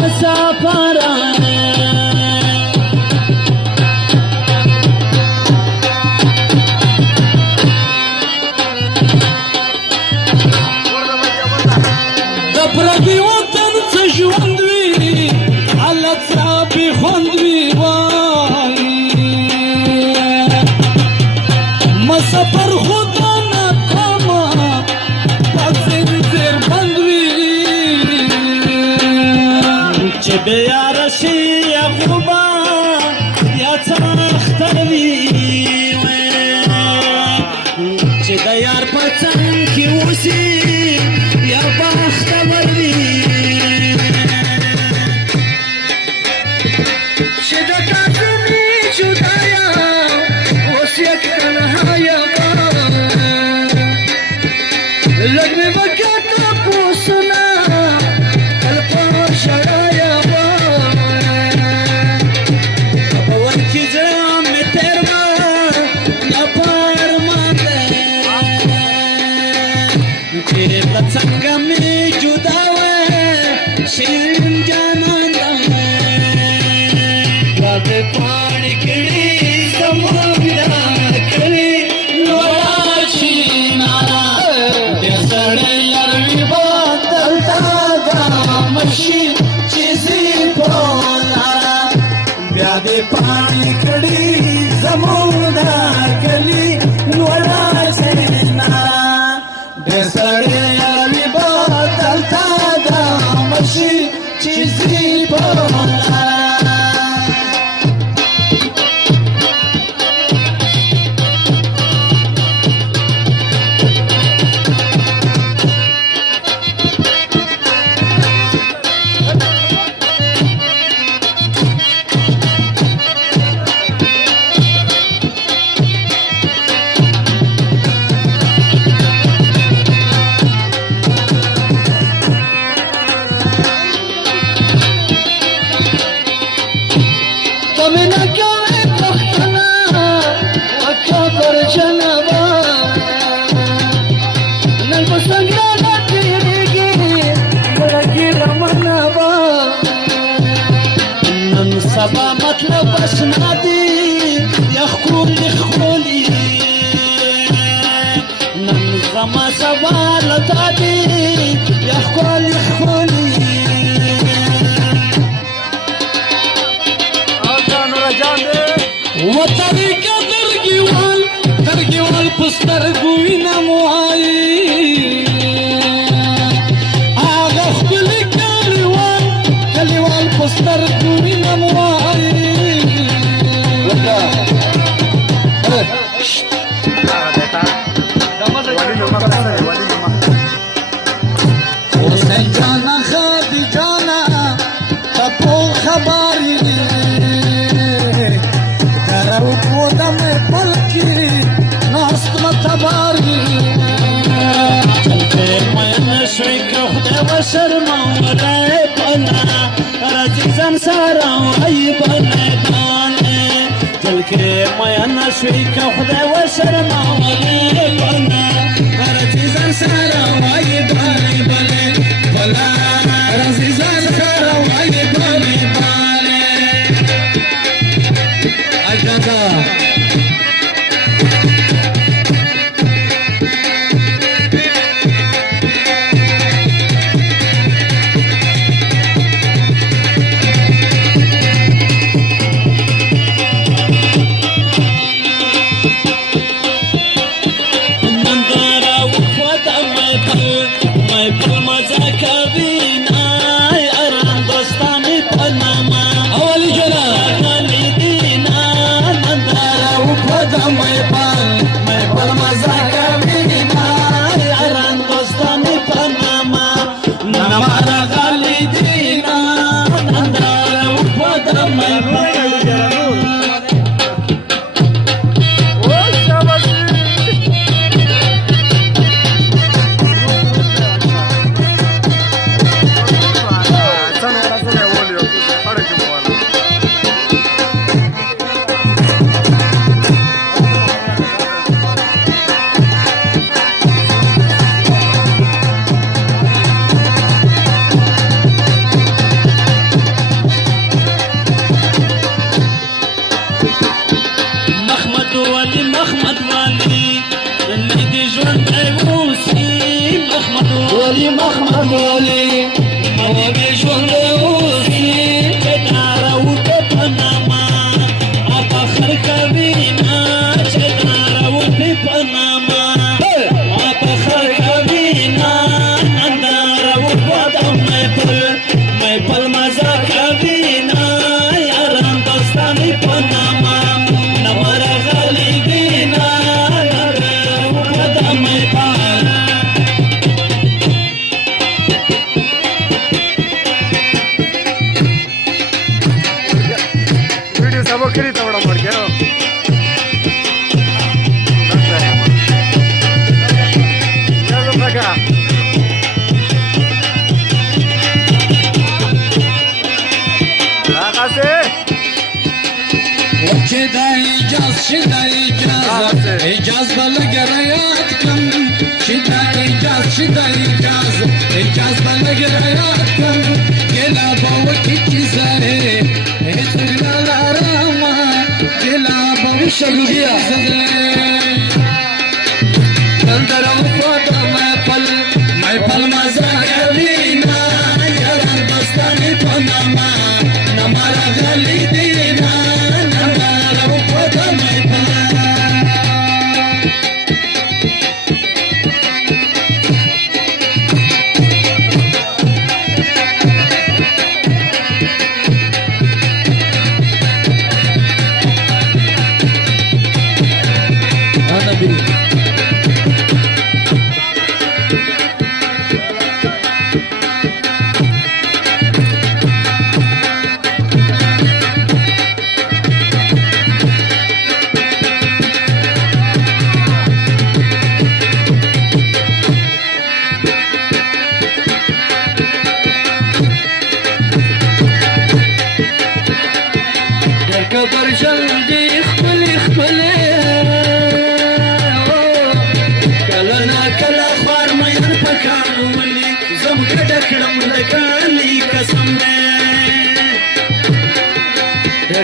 مسافرانه د پردي وطن څه ژوند وي الله څه خوند وي مسافر خدا ناکاما زنځیر بند وي چې بیا راشي یعقوبه یا څه اختر وي چې د یار په څنګ کې اوسي یا بختور وي چې د تا ځینې جدا یم اوس یک تنها یم لږ مې وکړه تپوسونه تل په ژړا یم په ور کې ځم مې تېر وه یا په ارمان دی چې په څنګه مې جدا وه شیرین جانان دی رابې پاڼې کړي زموږ دا کړي لوړه شي ناره ډېر سړی لروي به دلته ګام شي چې ځي په لاره بیا دې پاڼې کړي زموږ دا کلي لوړه شي ناره ډېر سړی لروي به دلته ګام شي چې ځي په لاره سبا مطلب اشنا دی یا خولي خولي نن زما سبا لتا دی یا خولي خولي آسان رجان دی و طریقه درگیوال پستر گوینا موهایی آغا خبلی کلیوال پستر گوینا موهایی حسین جانا خادی جانا تپو خباری درو کودم پلکی ناست متباری چلتے میں نشوی که خدا و شرموله بنا رزیزم سارا ای بندانه چلتے میں نشوی که خدا و شرموله بنا رزیزم سارا ای بندانه بلا رزیزم سارا ای بندانه اجازه شدا اجاز بلگرایات کم شدا اجاز بلگرایات کم گلا باوکی چیزاره سگلا لاراما گلا باوکی چیزاره کندرم خدا مای پل مزا کلینا یاران بستانی پناما نمارا غلی دینا نمارا خدا مای پل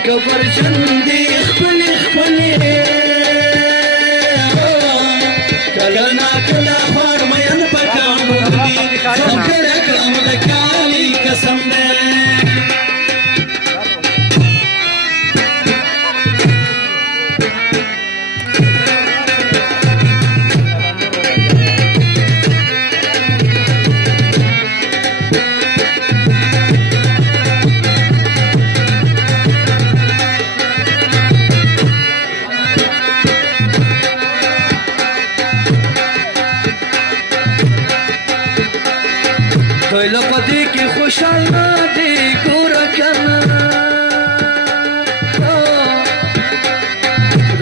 کبر چندی خپلی کلا نا کلا خوار مین پکام دی سمکر اکرام دکالی قسم دے لپدی کی خوشاله دی ګور کنا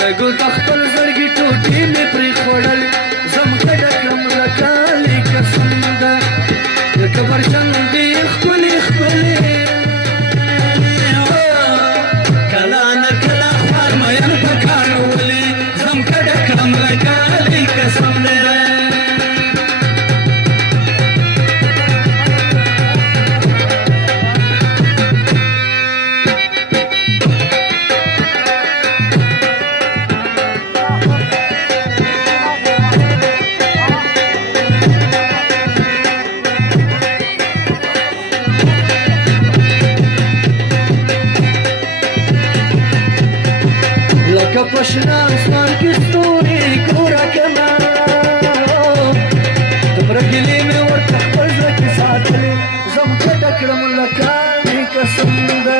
رګو تختل زړګي ټوټي مې پرې خوړل زم کډه کړم لکالي قسم ده کبر چندي خپلې کلا نه کلا خار مې په کانو ولې زم کډه کړم لکالي قسم ده پشنا اسمان کی ستوري ګورا کنا تمره ګلې مې ورته خپل ځکه ساتلې زم کټه کړم لکالي قسم ده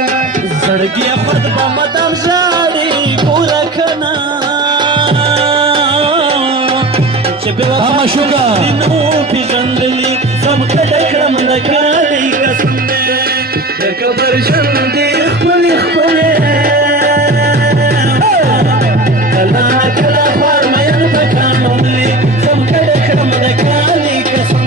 زړګي خود په مدام ژاړي ګورا کنا چې به وفا شوګه نو پیژندلې زم کټه کړم لکالي قسم ده د کبر ژوندې خپل کلا خوار مین پکان ولی زم کډه کړم د کالي قسم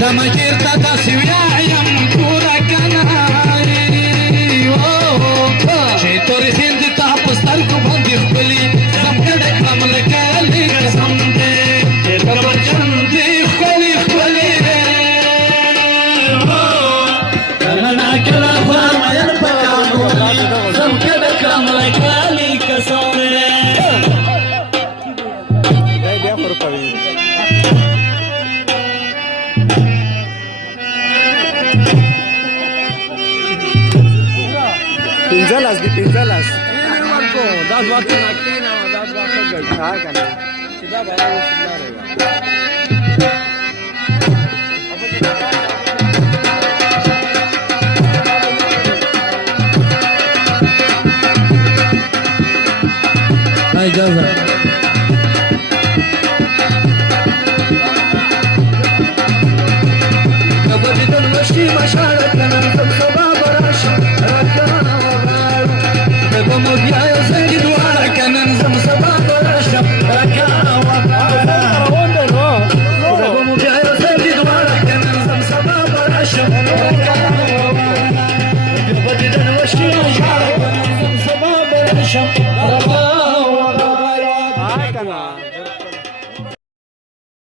دا مجیر تا داسې ویایم ګوره کنه چې تورې سیندې ته په سترګو باندې ښکلي زم کډه کړم لکالي قسم دی د کبر چندې ښکلي کله نا کله خوار مین په کان ولي زم کډه کړم لکالي قسم دی Pinzalas, di pinzalas. Da dua tu nak kena, da dua tu gak. हाँ करना. Sudah bayar, sudah rega. اجازه کبدی دل وشی مشاړه کنن سم سبا براشم راکانا وغاړو دبا مو بیا یو زنګي دواړه کنن سم سبا براشم راکانا وغاړو دبا مو بیا یو زنګي دواړه کنن سم سبا براشم راکانا وغاړو کبدی دل وشی مشاړه کنن سم سبا براشم راکانا وغاړو